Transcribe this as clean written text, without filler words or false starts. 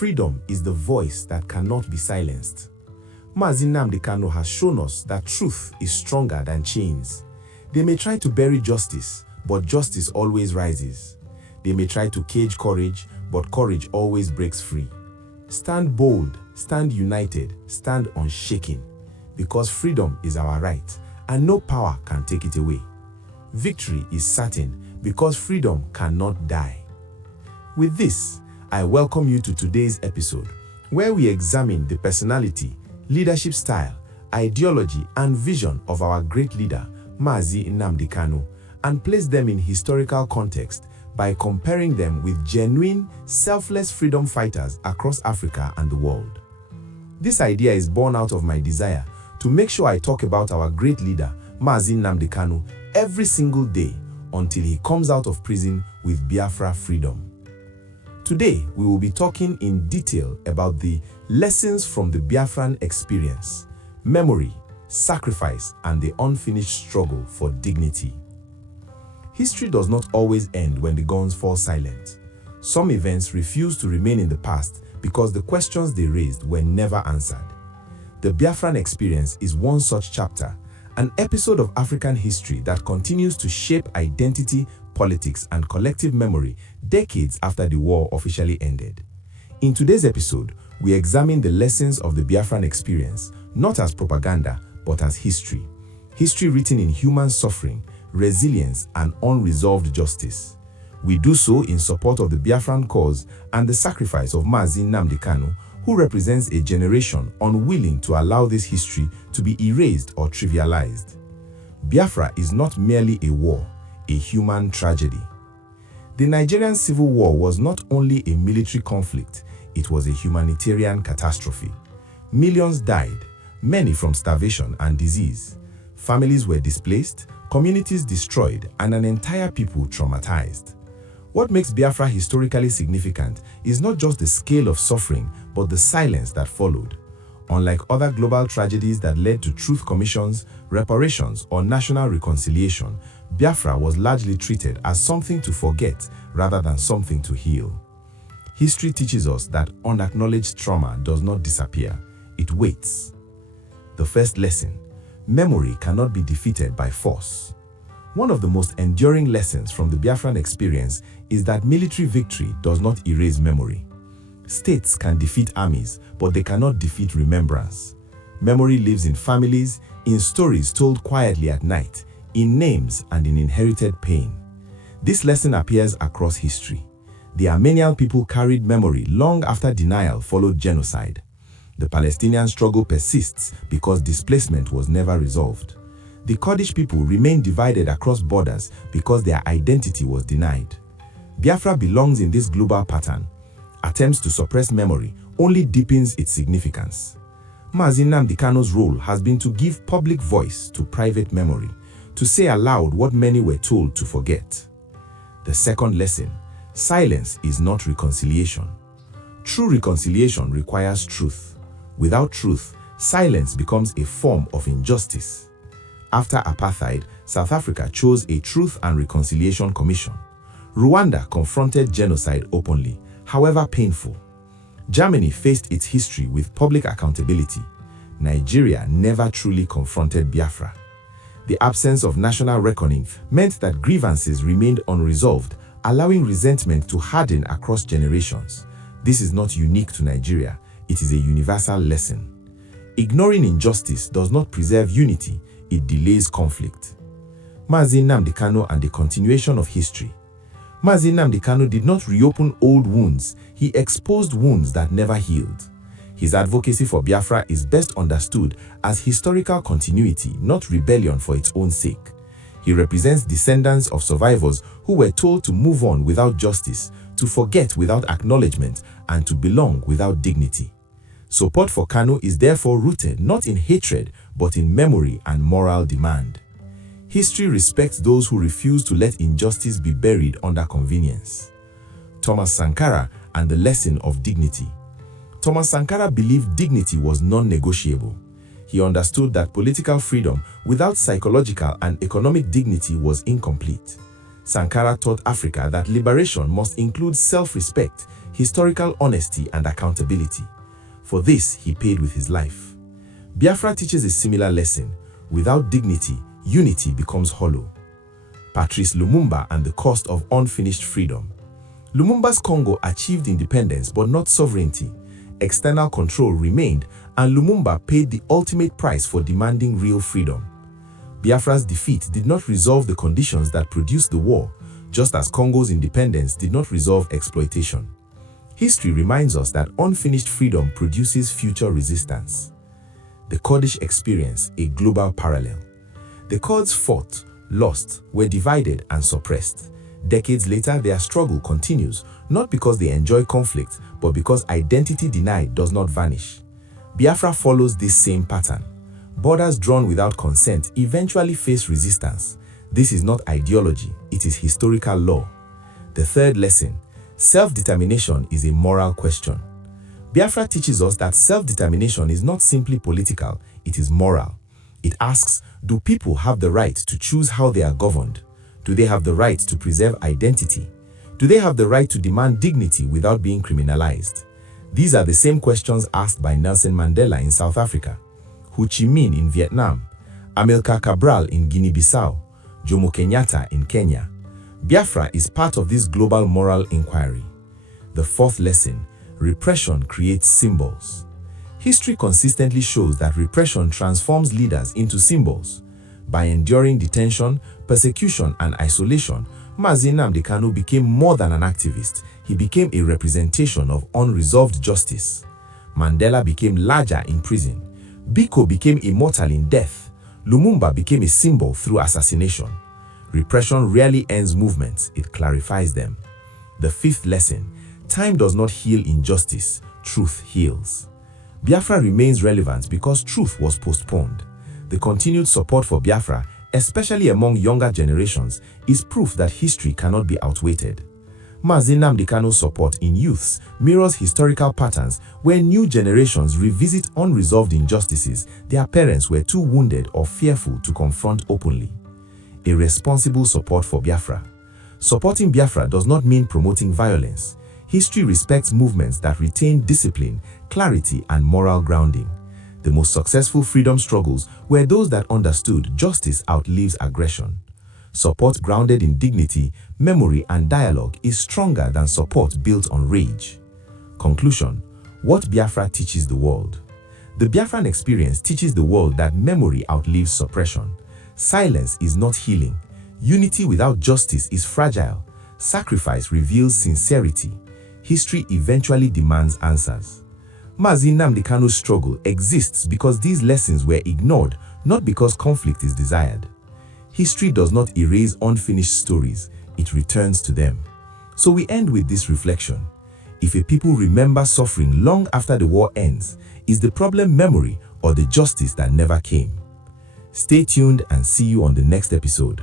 freedom is the voice that cannot be silenced. Mazi Nnamdi Kanu has shown us that truth is stronger than chains. They may try to bury justice, but justice always rises. They may try to cage courage, but courage always breaks free. Stand bold, stand united, stand unshaken, because freedom is our right, and no power can take it away. Victory is certain, because freedom cannot die. With this, I welcome you to today's episode, where we examine the personality, leadership style, ideology, and vision of our great leader, Mazi Nnamdi Kanu, and place them in historical context by comparing them with genuine, selfless freedom fighters across Africa and the world. This idea is born out of my desire to make sure I talk about our great leader, Mazi Nnamdi Kanu, every single day until he comes out of prison with Biafra freedom. Today, we will be talking in detail about the lessons from the Biafran experience, memory, sacrifice, and the unfinished struggle for dignity. History does not always end when the guns fall silent. Some events refuse to remain in the past because the questions they raised were never answered. The Biafran experience is one such chapter, an episode of African history that continues to shape identity, politics, and collective memory decades after the war officially ended. In today's episode, we examine the lessons of the Biafran experience, not as propaganda, but as history. History written in human suffering, resilience, and unresolved justice. We do so in support of the Biafran cause and the sacrifice of Mazi Nnamdi Kanu, who represents a generation unwilling to allow this history to be erased or trivialized. Biafra is not merely a war, a human tragedy. The Nigerian Civil War was not only a military conflict, it was a humanitarian catastrophe. Millions died, many from starvation and disease. Families were displaced, communities destroyed, and an entire people traumatized. What makes Biafra historically significant is not just the scale of suffering, but the silence that followed. Unlike other global tragedies that led to truth commissions, reparations, or national reconciliation, Biafra was largely treated as something to forget rather than something to heal. History teaches us that unacknowledged trauma does not disappear, it waits. The first lesson: memory cannot be defeated by force. One of the most enduring lessons from the Biafran experience is that military victory does not erase memory. States can defeat armies, but they cannot defeat remembrance. Memory lives in families, in stories told quietly at night, in names, and in inherited pain. This lesson appears across history. The Armenian people carried memory long after denial followed genocide. The Palestinian struggle persists because displacement was never resolved. The Kurdish people remain divided across borders because their identity was denied. Biafra belongs in this global pattern. Attempts to suppress memory only deepens its significance. Mazi Nnamdi Kanu's role has been to give public voice to private memory, to say aloud what many were told to forget. The second lesson: silence is not reconciliation. True reconciliation requires truth. Without truth, silence becomes a form of injustice. After apartheid, South Africa chose a Truth and Reconciliation Commission. Rwanda confronted genocide openly, however painful. Germany faced its history with public accountability. Nigeria never truly confronted Biafra. The absence of national reckoning meant that grievances remained unresolved, allowing resentment to harden across generations. This is not unique to Nigeria, it is a universal lesson. Ignoring injustice does not preserve unity, it delays conflict. Mazi Nnamdi Kanu and the continuation of history. Mazi Nnamdi Kanu did not reopen old wounds, he exposed wounds that never healed. His advocacy for Biafra is best understood as historical continuity, not rebellion for its own sake. He represents descendants of survivors who were told to move on without justice, to forget without acknowledgement, and to belong without dignity. Support for Kanu is therefore rooted not in hatred, but in memory and moral demand. History respects those who refuse to let injustice be buried under convenience. Thomas Sankara and the lesson of dignity. Thomas Sankara believed dignity was non-negotiable. He understood that political freedom without psychological and economic dignity was incomplete. Sankara taught Africa that liberation must include self-respect, historical honesty, and accountability. For this, he paid with his life. Biafra teaches a similar lesson. Without dignity, unity becomes hollow. Patrice Lumumba and the cost of unfinished freedom. Lumumba's Congo achieved independence but not sovereignty. External control remained, and Lumumba paid the ultimate price for demanding real freedom. Biafra's defeat did not resolve the conditions that produced the war, just as Congo's independence did not resolve exploitation. History reminds us that unfinished freedom produces future resistance. The Kurdish experience, a global parallel. The Kurds fought, lost, were divided and suppressed. Decades later, their struggle continues, not because they enjoy conflict, but because identity denied does not vanish. Biafra follows this same pattern. Borders drawn without consent eventually face resistance. This is not ideology, it is historical law. The third lesson, self-determination is a moral question. Biafra teaches us that self-determination is not simply political, it is moral. It asks, do people have the right to choose how they are governed? Do they have the right to preserve identity? Do they have the right to demand dignity without being criminalized? These are the same questions asked by Nelson Mandela in South Africa, Ho Chi Minh in Vietnam, Amilcar Cabral in Guinea-Bissau, Jomo Kenyatta in Kenya. Biafra is part of this global moral inquiry. The fourth lesson, repression creates symbols. History consistently shows that repression transforms leaders into symbols. By enduring detention, persecution, and isolation, Mazi Nnamdi Kanu became more than an activist. He became a representation of unresolved justice. Mandela became larger in prison. Biko became immortal in death. Lumumba became a symbol through assassination. Repression rarely ends movements, it clarifies them. The fifth lesson, time does not heal injustice, truth heals. Biafra remains relevant because truth was postponed. The continued support for Biafra, especially among younger generations, is proof that history cannot be outweighted. Mazi Nnamdi Kanu's support in youths mirrors historical patterns where new generations revisit unresolved injustices their parents were too wounded or fearful to confront openly. A responsible support for Biafra. Supporting Biafra does not mean promoting violence. History respects movements that retain discipline, clarity, and moral grounding. The most successful freedom struggles were those that understood justice outlives aggression. Support grounded in dignity, memory, and dialogue is stronger than support built on rage. Conclusion: what Biafra teaches the world. The Biafran experience teaches the world that memory outlives suppression. Silence is not healing. Unity without justice is fragile. Sacrifice reveals sincerity. History eventually demands answers. Mazi Nnamdi Kanu's struggle exists because these lessons were ignored, not because conflict is desired. History does not erase unfinished stories, it returns to them. So we end with this reflection. If a people remember suffering long after the war ends, is the problem memory or the justice that never came? Stay tuned and see you on the next episode.